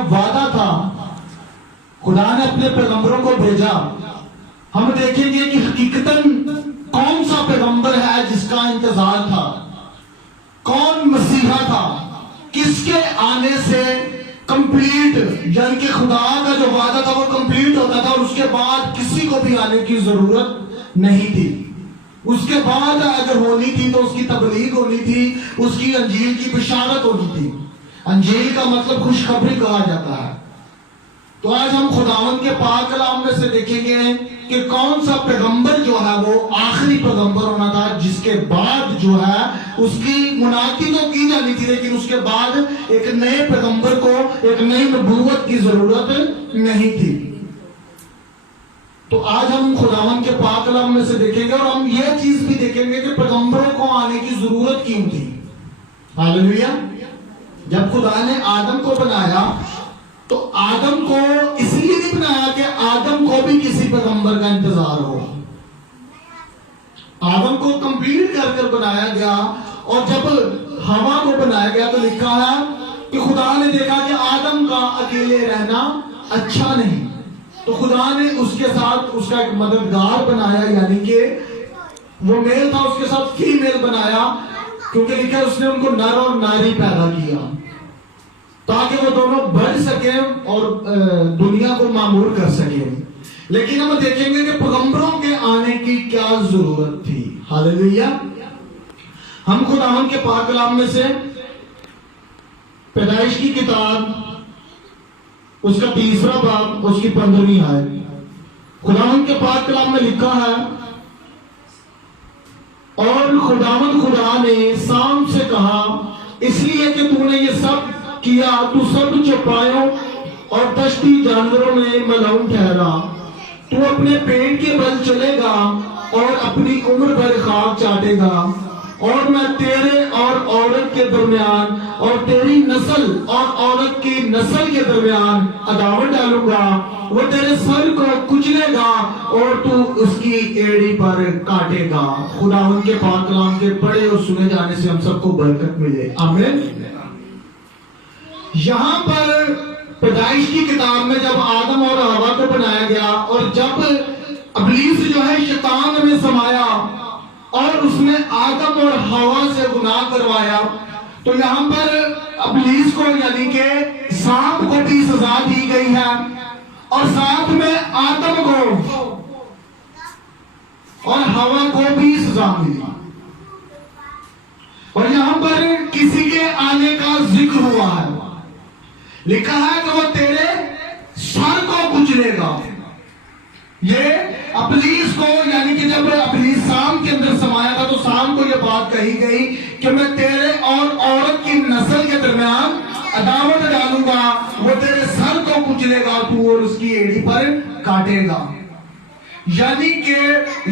جب وعدہ تھا، خدا نے اپنے پیغمبروں کو بھیجا، ہم دیکھیں گے کہ حقیقتاً کون سا پیغمبر ہے جس کا انتظار تھا، کون مسیحا تھا، کس کے آنے سے کمپلیٹ، یعنی کہ خدا کا جو وعدہ تھا وہ کمپلیٹ ہوتا تھا اور اس کے بعد کسی کو بھی آنے کی ضرورت نہیں تھی۔ اس کے بعد اگر ہونی تھی تو اس کی تبلیغ ہونی تھی، اس کی انجیل کی بشارت ہونی تھی۔ انجیل کا مطلب خوشخبری کہا جاتا ہے۔ تو آج ہم خداوند کے پاک کلام میں سے دیکھیں گے کہ کون سا پیغمبر جو ہے وہ آخری پیغمبر ہونا تھا، جس کے بعد جو ہے اس کی منادی تو کی جانی تھی، لیکن اس کے بعد ایک نئے پیغمبر کو ایک نئی نبوت کی ضرورت نہیں تھی۔ تو آج ہم خداوند کے پاک کلام میں سے دیکھیں گے اور ہم یہ چیز بھی دیکھیں گے کہ پیغمبروں کو آنے کی ضرورت کیوں تھی۔ ہاللیلویا۔ جب خدا نے آدم کو بنایا تو آدم کو اس لیے نہیں بنایا کہ آدم کو بھی کسی پیغمبر کا انتظار ہو۔ آدم کو کمپلیٹ کر کر بنایا گیا، اور جب ہوا کو بنایا گیا تو لکھا ہے کہ خدا نے دیکھا کہ آدم کا اکیلے رہنا اچھا نہیں، تو خدا نے اس کے ساتھ اس کا ایک مددگار بنایا، یعنی کہ وہ میل تھا اس کے ساتھ فیمیل بنایا، کیونکہ لکھا ہے اس نے ان کو نر اور ناری پیدا کیا تاکہ وہ دونوں بڑھ سکیں اور دنیا کو معمور کر سکیں۔ لیکن ہم دیکھیں گے کہ پیغمبروں کے آنے کی کیا ضرورت تھی۔ ہاللیلویا۔ ہم خداوند کے پاک کلام میں سے پیدائش کی کتاب اس کا 3 باب اس کی 15ویں آیت، خداوند کے پاک کلام میں لکھا ہے، اور خداوند خدا نے سام سے کہا، اس لیے کہ تو نے یہ سب کیا، تو سب چوپایوں اور دشتی جانوروں میں ملعون ٹھہرا، تو اپنے پیٹ کے بل چلے گا اور اپنی عمر بھر خاک چاٹے گا، اور میں تیرے اور عورت کے درمیان اور تیری نسل اور عورت کی نسل کے درمیان عداوت ڈالوں گا، وہ تیرے سر کو کچلے گا اور تو اس کی ایڑی پر کاٹے گا۔ خداوند کے پاک کلام کے پڑھے اور سنے جانے سے ہم سب کو برکت ملے، آمین۔ یہاں پر پیدائش کی کتاب میں جب آدم اور ہوا کو بنایا گیا اور جب ابلیس جو ہے شیطان میں سمایا اور اس نے آدم اور ہوا سے گناہ کروایا، تو یہاں پر ابلیس کو یعنی کہ سانپ کو بھی سزا دی گئی ہے، اور ساتھ میں آدم کو اور ہوا کو بھی سزا ملی۔ اور یہاں پر کسی کے آنے کا ذکر ہوا ہے، لکھا ہے کہ وہ تیرے سر کو کچلے گا۔ یہ ابلیس کو یعنی کہ جب ابلیس سام کے اندر سمایا تھا تو سام کو یہ بات کہی گئی کہ میں تیرے اور عورت کی نسل کے درمیان عداوت ڈالوں گا، وہ تیرے سر کو کچلے گا تو اور اس کی ایڑی پر کاٹے گا۔ یعنی کہ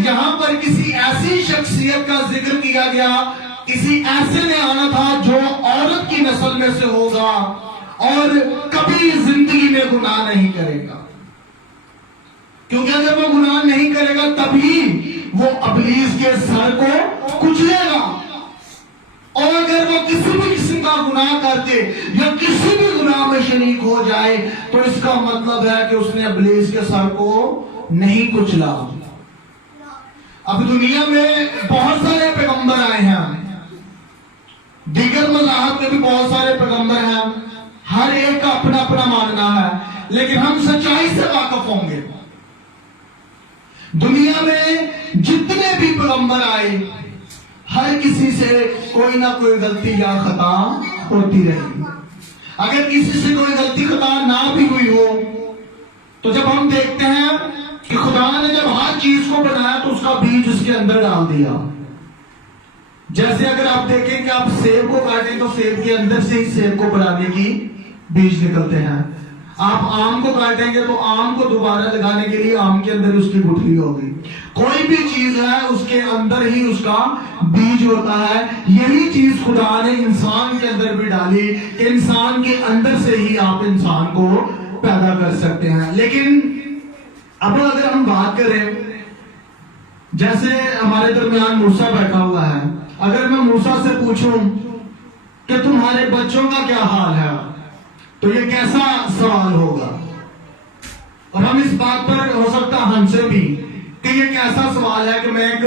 یہاں پر کسی ایسی شخصیت کا ذکر کیا گیا، کسی ایسے نے آنا تھا جو عورت کی نسل میں سے ہوگا اور کبھی زندگی میں گناہ نہیں کرے گا، کیونکہ اگر وہ گناہ نہیں کرے گا تبھی وہ ابلیس کے سر کو کچلے گا، اور اگر وہ کسی بھی قسم کا گناہ کر کے یا کسی بھی گناہ میں شریک ہو جائے تو اس کا مطلب ہے کہ اس نے ابلیس کے سر کو نہیں کچلا۔ اب دنیا میں بہت سارے پیغمبر آئے ہیں، دیگر مذاہب کے بھی بہت سارے پیغمبر ہیں، ہر ایک کا اپنا اپنا ماننا ہے، لیکن ہم سچائی سے واقف ہوں گے۔ دنیا میں جتنے بھی پیغمبر آئے ہر کسی سے کوئی نہ کوئی غلطی یا خطا ہوتی رہی۔ اگر کسی سے کوئی غلطی خطا نہ بھی ہوئی ہو تو جب ہم دیکھتے ہیں کہ خدا نے جب ہر چیز کو بنایا تو اس کا بیج اس کے اندر ڈال دیا۔ جیسے اگر آپ دیکھیں کہ آپ سیب کو کاٹیں تو سیب کے اندر سے ہی سیب کو بڑھانے کی بیج نکلتے ہیں، آپ آم کو کاٹیں گے تو آم کو دوبارہ لگانے کے لیے آم کے اندر اس کی گٹھلی ہوگی۔ کوئی بھی چیز ہے اس کے اندر ہی اس کا بیج ہوتا ہے۔ یہی چیز خدا نے انسان کے اندر بھی ڈالی کہ انسان کے اندر سے ہی آپ انسان کو پیدا کر سکتے ہیں۔ لیکن اب اگر ہم بات کریں، جیسے ہمارے درمیان موسیٰ بیٹھا ہوا ہے، اگر میں موسیٰ سے پوچھوں کہ تمہارے بچوں کا کیا حال ہے تو یہ کیسا سوال ہوگا؟ اور ہم اس بات پر ہو سکتا ہم سے بھی کہ یہ کیسا سوال ہے کہ میں ایک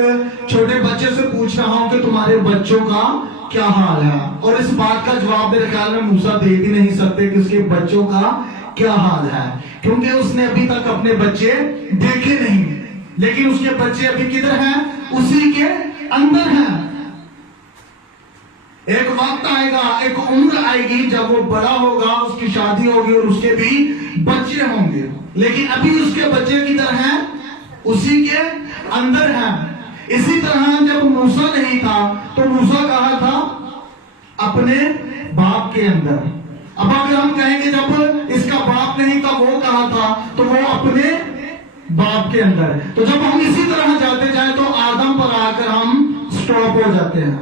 چھوٹے بچے سے پوچھ رہا ہوں کہ تمہارے بچوں کا کیا حال ہے، اور اس بات کا جواب میرے خیال میں موسیٰ دے بھی نہیں سکتے کہ اس کے بچوں کا کیا حال ہے، کیونکہ اس نے ابھی تک اپنے بچے دیکھے نہیں، لیکن اس کے بچے ابھی کدھر ہیں؟ اسی کے اندر ہیں۔ ایک وقت آئے گا، ایک عمر آئے گی جب وہ بڑا ہوگا، اس کی شادی ہوگی اور اس کے بھی بچے ہوں گے، لیکن ابھی اس کے بچے کدھر ہیں؟ اسی کے اندر ہیں۔ اسی طرح جب موسیٰ نہیں تھا تو موسیٰ کہا تھا اپنے باپ کے اندر۔ اب اگر ہم کہیں گے جب اس کا باپ نہیں تھا وہ کہا تھا تو وہ اپنے باپ کے اندر۔ تو جب ہم اسی طرح جاتے جائیں تو آدم پر آ کر ہم سٹاپ ہو جاتے ہیں،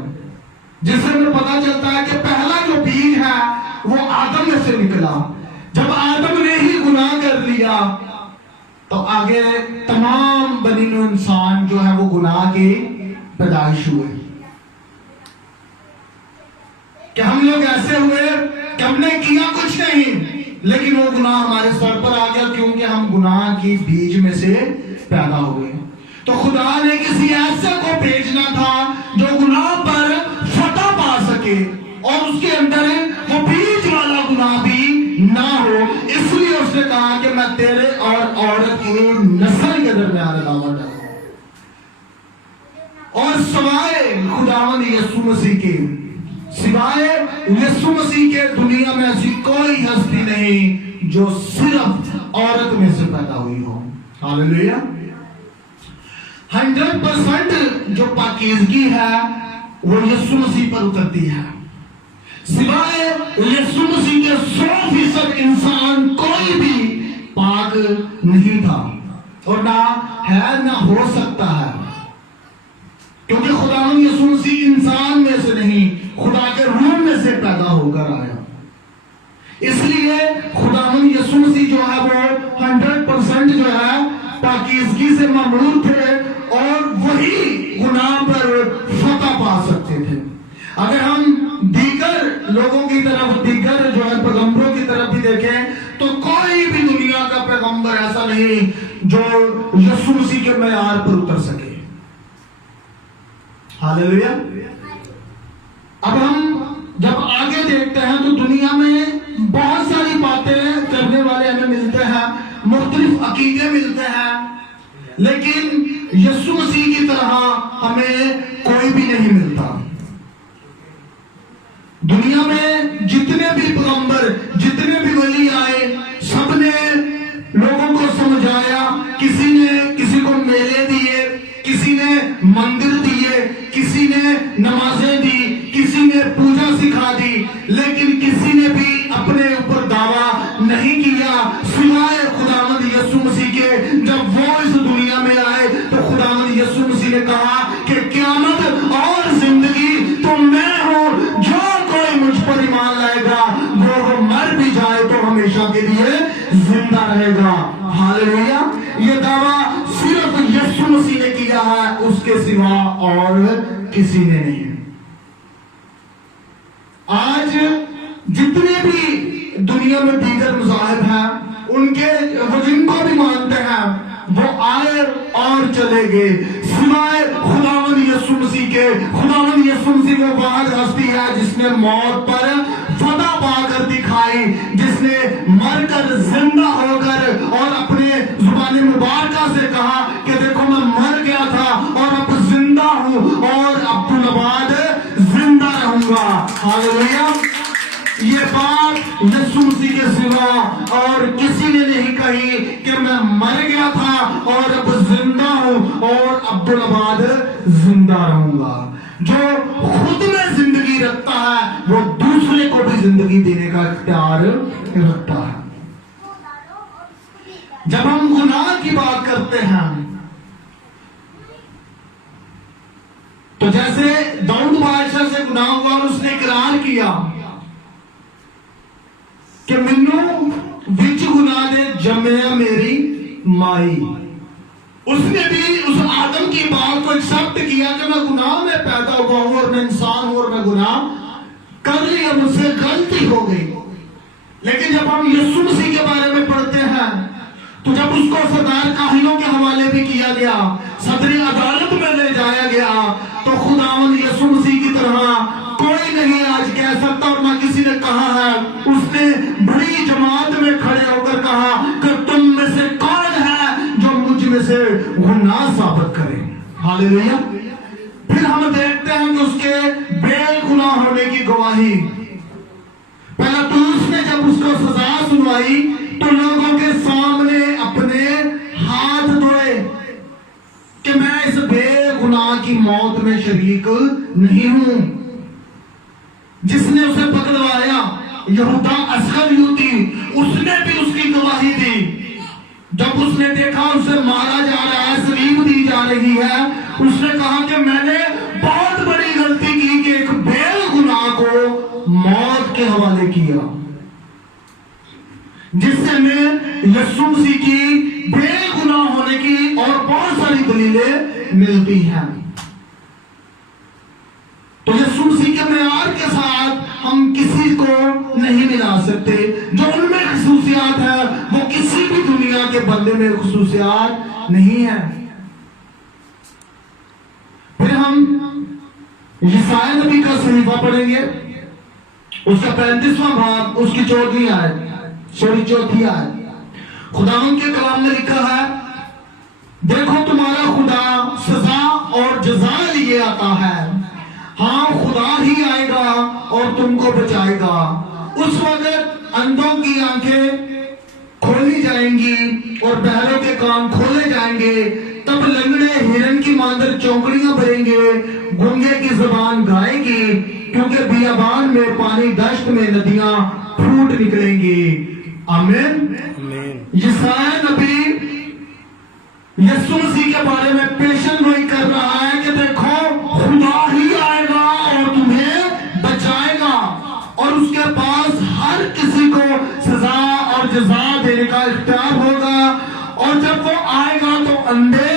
جس سے ہمیں پتا چلتا ہے کہ پہلا جو بیج ہے وہ آدم میں سے نکلا۔ جب آدم نے ہی گناہ کر لیا تو آگے تمام بنی نوع انسان جو ہے وہ گناہ کی پیدائش ہوئے۔ کہ ہم لوگ ایسے ہوئے کہ ہم نے کیا کچھ نہیں، لیکن وہ گناہ ہمارے سر پر آ گیا کیونکہ ہم گناہ کی بیج میں سے پیدا ہوئے۔ تو خدا نے کسی ایسے کو بھیجنا تھا جو گناہ پر فتح پا سکے اور اس کے اندر وہ بیج والا گناہ بھی نہ ہو، اس لیے اس نے کہا کہ میں تیرے اور عورت کی نسل کے درمیان عداوت ڈالوں گا۔ اور سوائے خداوند یسوع مسیح کے، سوائے یسوع مسیح کے دنیا میں ایسی کوئی ہستی نہیں جو صرف عورت میں سے پیدا ہوئی ہو۔ ہاللیلویا۔ 100% جو پاکیزگی ہے وہ یسوع مسیح پر اترتی ہے۔ سوائے یسوع مسیح کے 100% انسان کوئی بھی پاک نہیں تھا اور نہ ہے نہ ہو سکتا ہے، کیونکہ خداوند یسوع مسیح انسان میں سے نہیں خدا کے روح میں سے پیدا ہو کر آیا۔ اس لیے خداوند یسوع مسیح جو ہے وہ 100% جو ہے پاکیزگی سے مامور تھے اور وہی گناہ پر فتح پا سکتے تھے۔ اگر ہم دیگر لوگوں کی طرف، دیگر جو ہے پیغمبروں کی طرف بھی دیکھیں تو کوئی بھی دنیا کا پیغمبر ایسا نہیں جو یسوع مسیح کے معیار پر اتر سکے۔ ہاللیلویا۔ اب ہم جب آگے دیکھتے ہیں تو دنیا میں بہت ساری باتیں کرنے والے ہمیں ملتے ہیں، مختلف عقیدے ملتے ہیں، لیکن یسوع مسیح کی طرح ہمیں کوئی بھی نہیں ملتا۔ دنیا میں جتنے بھی پیغمبر، جتنے بھی ولی آئے، سب نے لوگوں کو سمجھایا، کسی نے کسی کو میلے دیے، کسی نے مندر دیے، کسی نے نمازیں دی، کسی نے پوجا سکھا دی، لیکن کسی نے بھی اپنے اوپر دعویٰ نہیں کیا سوائے خداوند یسوع مسیح کے۔ جب وہ اس دنیا میں آئے تو خداوند یسوع مسیح نے کہا کہ قیامت اور زندگی تو میں ہوں، جو کوئی مجھ پر ایمان لائے گا وہ مر بھی جائے تو ہمیشہ کے لیے زندہ رہے گا۔ ہاللیلویا۔ یہ دعویٰ صرف یسوع مسیح نے کیا ہے، اس کے سوا اور کسی نے نہیں۔ آج جتنے بھی دنیا میں دیگر مذاہب ہیں، ان کے وہ جن کو بھی مانتے ہیں وہ آئے اور چلے گئے، سوائے خداوند یسوع مسیح کے۔ خداوند یسوع مسیح وہ واحد ہستی ہے جس نے موت پر فتح پا کر دکھائی، جس نے مر کر زندہ ہو کر اور اپنے زبان مبارکہ سے کہا کہ دیکھو میں مر گیا تھا اور اب زندہ ہوں اور اب الابد زندہ رہوں گا۔ ہاللیلویا۔ یہ بات یسوع مسیح کے سوا اور کسی نے نہیں کہی کہ میں مر گیا تھا اور اب زندہ ہوں اور عبدالآباد زندہ رہوں گا۔ جو خود میں زندگی رکھتا ہے وہ دوسرے کو بھی زندگی دینے کا اختیار رکھتا ہے۔ جب ہم گناہ کی بات کرتے ہیں تو جیسے داؤد بادشاہ سے گناہ ہوا اور اس نے اقرار کیا کہ منو وچ گناہ دے جمیا میری مائی، اس نے بھی اس آدم کی بات کو ایکسپٹ کیا کہ میں گناہ میں پیدا ہوا ہوں اور میں انسان ہوں اور میں گناہ کر لیا، مجھ سے غلطی ہو گئی، لیکن جب ہم یسوع مسیح کے بارے میں پڑھتے ہیں تو جب اس کو سردار کاہنوں کے حوالے بھی کیا گیا، صدر عدالت میں لے جایا گیا، تو خداوند یسوع مسیح کی طرح کوئی نہیں آج کہہ سکتا، اور نہ کسی نے کہا ہے۔ اس نے بڑی جماعت میں کھڑے ہو کر کہا کہ تم میں سے کون ہے جو مجھ میں سے گناہ ثابت کرے۔ ہاللیلویا۔ پھر ہم دیکھتے ہیں کہ اس کے بے گناہ ہونے کی گواہی، پیلاطس نے جب اس کو سزا سنوائی تو لوگوں کے سامنے اپنے ہاتھ دھوئے کہ میں اس بے گناہ کی موت میں شریک نہیں ہوں۔ جس نے اسے پکڑوایا یہودا اسخریوتی، اس نے بھی اس کی گواہی دی۔ جب اس نے دیکھا اسے مارا جا رہا ہے، صلیب دی جا رہی ہے، اس نے کہا کہ میں نے بہت بڑی غلطی کی کہ ایک بے گناہ کو موت کے حوالے کیا، جس سے میں یسوع مسیح کی بے گناہ ہونے کی اور بہت ساری دلیلیں ملتی ہیں۔ تو یسوع مسیح کے معیار کے ساتھ ہم کسی کو نہیں ملا سکتے۔ جو ان میں خصوصیات ہے وہ کسی بھی دنیا کے بندے میں خصوصیات نہیں ہے۔ پھر ہم یسایا نبی کا صحیفہ پڑھیں گے، اس کا 35واں باب، اس کی 14ویں آیت، چوتھی آیت۔ خداوند کے کلام میں لکھا ہے، دیکھو تمہارا خدا سزا اور جزا لیے آتا ہے، ہاں خدا ہی آئے گا اور تم کو بچائے گا۔ اس وقت اندھوں کی آنکھیں کھولی جائیں گی اور بہروں کے کان کھولے جائیں گے، تب لنگڑے ہرن کی مانندر چونکڑیاں بھریں گے، گونگے کی زبان گائے گی، کیونکہ بیابان میں پانی، دشت میں ندیاں پھوٹ نکلیں گی۔ آمین۔ یسایا نبی یسوع مسیح کے بارے میں پیشن گوئی کر رہا ہے کہ دیکھو خدا ہی آئے گا اور تمہیں بچائے گا، اور اس کے پاس ہر کسی کو سزا اور جزا دینے کا اختیار ہوگا۔ اور جب وہ آئے گا تو اندھے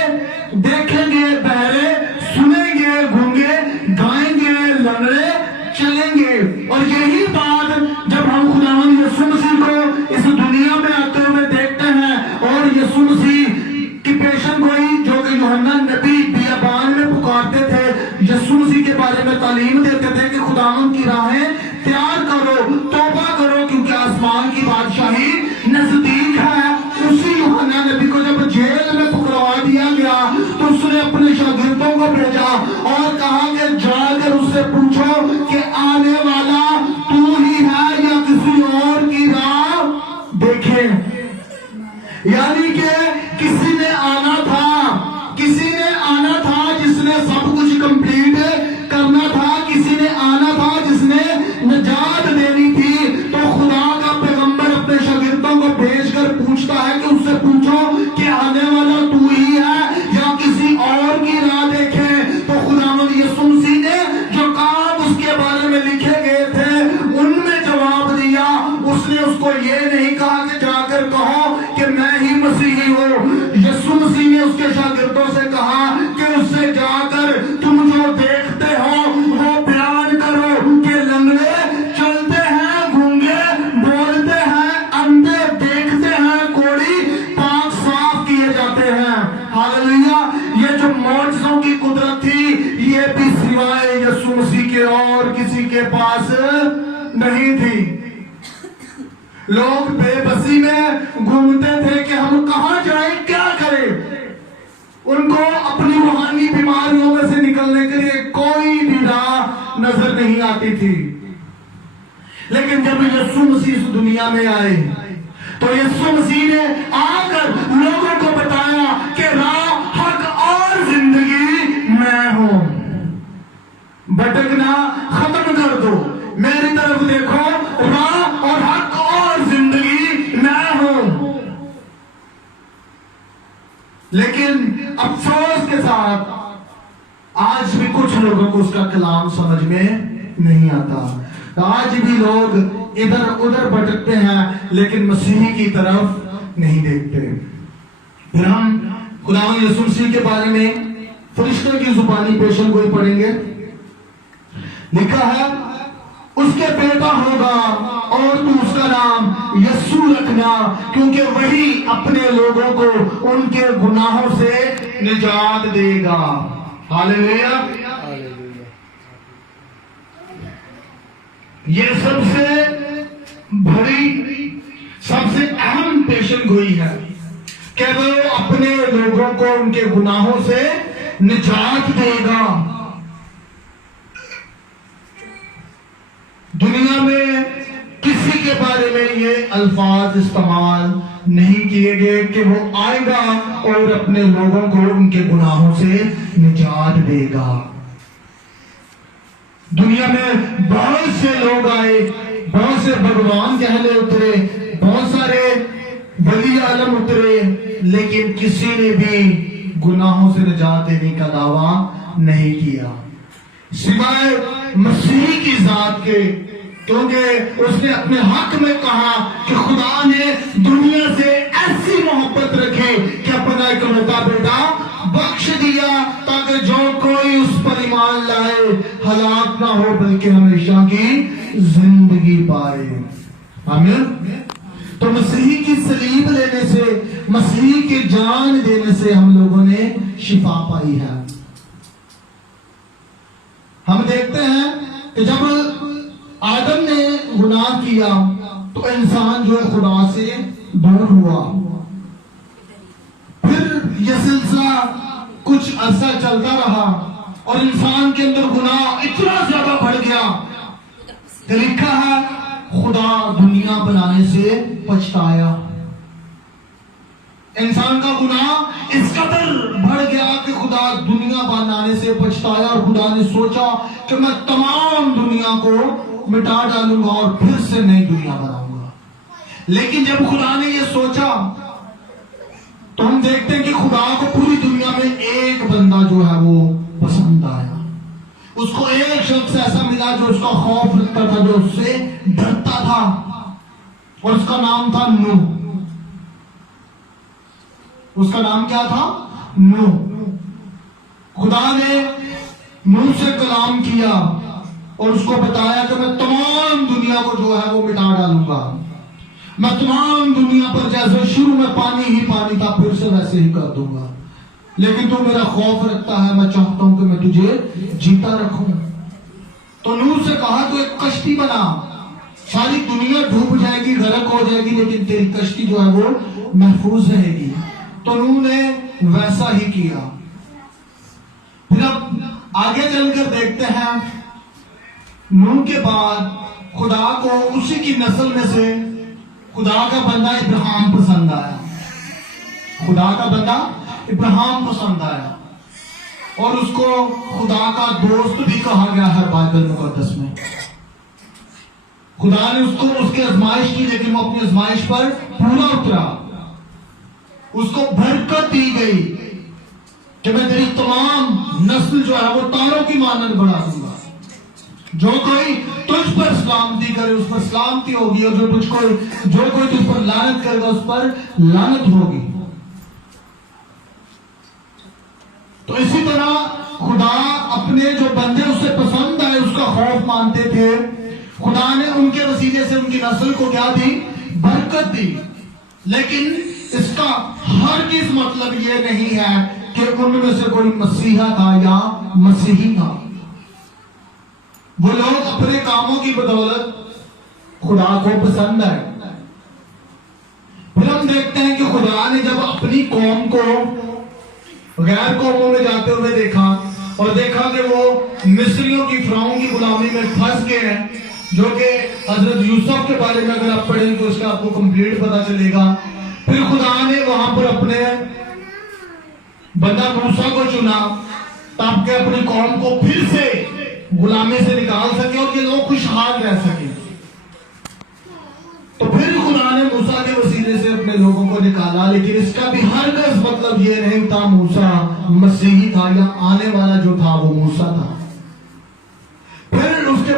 دیکھیں گے، بہرے سنیں گے، گونگے گائیں گے، لنگڑے چلیں گے۔ اور یہی بات جب ہم خداوند یسوع مسیح کو اس دنیا میں آتے ہوئے دیکھتے ہیں، اور یسوع مسیح کی پیشن گوئی جو کہ یوحنا نبی بیابان میں پکارتے تھے، یسوع مسیح کے بارے میں تعلیم دیتے تھے کہ خداوند کی راہیں تیار کرو، توبہ کرو، کیونکہ آسمان کی بادشاہی نزدیک ہے۔ اسی یوحنا نبی کو جب جیل میں پکڑوا دیا گیا تو اس نے اپنے شاگردوں کو بھیجا اور کہا کہ جا کر اس سے پوچھو کہ آنے والا تو ہی ہے یا کسی اور کی راہ دیکھیں۔ یعنی کہ کسی نے آنا تھا جس نے سب کچھ کمپلیٹ کرنا تھا، کسی نے آنا تھا جس نے نجات دینی تھی۔ تو خدا کا پیغمبر اپنے شاگردوں کو بھیج کر پوچھتا ہے کہ اس سے پوچھو کہ آنے والا تو ہی ہے یا کسی اور کی راہ دیکھیں۔ تو خداوند یسوع مسیح نے جو کام اس کے بارے میں لکھے گئے تھے ان میں جواب دیا۔ اس نے اس کو یہ نہیں کہا کہ جا کر کہو کہ میں ہی مسیحی ہوں۔ یسوع مسیح نے اس کے شاگردوں سے کہا کہ اس سے جا کر تم جو دیکھتے ہو وہ بیان کرو کہ لنگڑے چلتے ہیں، گونگے بولتے ہیں، اندھے دیکھتے ہیں، کوڑی پاک صاف کیے جاتے ہیں۔ ہاللیلویا۔ یہ جو معجزوں کی قدرت تھی یہ بھی سوائے یسوع مسیح کے اور کسی کے پاس نہیں تھی۔ لوگ بے بسی میں گھومتے تھے کہ ہم کہاں جائیں، کیا کریں۔ ان کو اپنی روحانی بیماریوں میں سے نکلنے کے لیے کوئی بھی راہ نظر نہیں آتی تھی۔ لیکن جب یسوع مسیح اس دنیا میں آئے تو یسوع مسیح نے آ کر لوگوں کو بتایا کہ راہ، حق اور زندگی میں ہوں۔ بھٹکنا ختم کر دو، میری طرف دیکھو، راہ اور حق اور زندگی میں ہوں۔ لیکن افسوس کے ساتھ آج بھی کچھ لوگوں کو اس کا کلام سمجھ میں نہیں آتا۔ آج بھی لوگ ادھر ادھر بھٹکتے ہیں لیکن مسیحی کی طرف نہیں دیکھتے۔ پھر ہم خداوند یسوع مسیح کے بارے میں فرشتے کی زبانی پیشن گوئی پڑھیں گے۔ لکھا ہے اس کے بیٹا ہوگا اور تو اس کا نام یسوع رکھنا، کیونکہ وہی اپنے لوگوں کو ان کے گناہوں سے نجات دے گا۔ ہاللیلویا۔ یہ سب سے بڑی، سب سے اہم پیشن گوئی ہے کہ وہ اپنے لوگوں کو ان کے گناہوں سے نجات دے گا۔ دنیا میں کسی کے بارے میں یہ الفاظ استعمال نہیں کیے گئے کہ وہ آئے گا اور اپنے لوگوں کو ان کے گناہوں سے نجات دے گا۔ دنیا میں بہت سے لوگ آئے، بہت سے بھگوان کہلے اترے، بہت سارے ولی عالم اترے، لیکن کسی نے بھی گناہوں سے نجات دینے کا دعویٰ نہیں کیا سوائے مسیح کی ذات کے، کیونکہ اس نے اپنے حق میں کہا کہ خدا نے دنیا سے ایسی محبت رکھی کہ اپنا اکلوتا بیٹا بخش دیا تاکہ جو کوئی اس پر ایمان لائے ہلاک نہ ہو بلکہ ہمیشہ کی زندگی پائے۔ آمین۔ تو مسیح کی صلیب لینے سے، مسیح کی جان دینے سے ہم لوگوں نے شفا پائی ہے۔ ہم دیکھتے ہیں کہ جب آدم نے گناہ کیا تو انسان جو ہے خدا سے دور ہوا، پھر یہ سلسلہ کچھ عرصہ چلتا رہا اور انسان کے اندر گناہ اتنا زیادہ بڑھ گیا کہ لکھا ہے خدا دنیا بنانے سے پچھتایا۔ انسان کا گناہ اس قدر بڑھ گیا کہ خدا دنیا بنانے سے پچھتایا، اور خدا نے سوچا کہ میں تمام دنیا کو مٹا ڈالوں گا اور پھر سے نئی دنیا بناؤں گا۔ لیکن جب خدا نے یہ سوچا تو ہم دیکھتے ہیں کہ خدا کو پوری دنیا میں ایک بندہ جو ہے وہ پسند آیا۔ اس کو ایک شخص ایسا ملا جو اس کا خوف رکھتا تھا، جو اس سے ڈرتا تھا، اور اس کا نام تھا نوح۔ اس کا نام کیا تھا؟ نوح۔ خدا نے نوح سے کلام کیا اور اس کو بتایا کہ میں تمام دنیا کو جو ہے وہ مٹا ڈالوں گا، میں تمام دنیا پر جیسے شروع میں پانی ہی پانی تھا پھر سے ویسے ہی کر دوں گا، لیکن تو میرا خوف رکھتا ہے، میں چاہتا ہوں کہ میں تجھے جیتا رکھوں۔ تو نوح سے کہا تو ایک کشتی بنا، ساری دنیا ڈوب جائے گی، غرق ہو جائے گی، لیکن تیری کشتی جو ہے وہ محفوظ رہے گی۔ تو نوح نے ویسا ہی کیا۔ پھر اب آگے چل کر دیکھتے ہیں، نوح کے بعد خدا کو اسی کی نسل میں سے خدا کا بندہ ابراہیم پسند آیا۔ خدا کا بندہ ابراہیم پسند آیا اور اس کو خدا کا دوست بھی کہا گیا ہے بائبل مقدس میں۔ خدا نے اس کو اس کی آزمائش کی، لیکن وہ اپنی آزمائش پر پورا اترا۔ اس کو برکت دی گئی کہ میں تیری تمام نسل جو ہے وہ تاروں کی مانند بڑھا دوں گا، جو کوئی تجھ پر سلامتی کرے اس پر سلامتی ہوگی، اور جو کوئی تجھ پر لعنت کرے گا اس پر لعنت ہوگی۔ تو اسی طرح خدا اپنے جو بندے اسے پسند آئے اس کا خوف مانتے تھے، خدا نے ان کے وسیلے سے ان کی نسل کو کیا دی؟ برکت دی۔ لیکن اس کا ہرگز مطلب یہ نہیں ہے کہ ان میں سے کوئی مسیحا تھا یا مسیحی تھا۔ وہ لوگ اپنے کاموں کی بدولت خدا کو پسند ہے۔ پھر ہم دیکھتے ہیں کہ خدا نے جب اپنی قوم کو غیر قوموں میں جاتے ہوئے دیکھا اور دیکھا کہ وہ مصریوں کی فرعون کی غلامی میں پھنس گئے ہیں، جو کہ حضرت یوسف کے بارے میں اگر آپ پڑھیں تو اس کا آپ کو کمپلیٹ پتا چلے گا۔ پھر خدا نے وہاں پر اپنے بندہ موسیٰ کو چنا تاکہ اپنی قوم کو پھر سے غلامی سے نکال سکے اور یہ لوگ خوشحال رہ سکے۔ تو پھر خدا نے موسیٰ کے وسیلے سے اپنے لوگوں کو نکالا، لیکن اس کا بھی ہرگز مطلب یہ نہیں تھا موسیٰ مسیحی تھا یا آنے والا جو تھا وہ موسیٰ تھا۔ پھر اس کے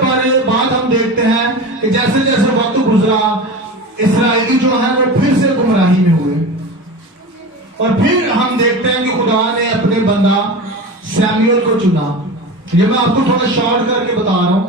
بعد ہم دیکھتے ہیں کہ جیسے جیسے وقت گزرا اسرائیلی جو ہے وہ پھر سے گمراہی میں ہوئے، اور پھر ہم دیکھتے ہیں کہ خدا نے اپنے بندہ سیموئیل کو چنا۔ یہ میں آپ کو تھوڑا شارٹ کر کے بتا رہا ہوں۔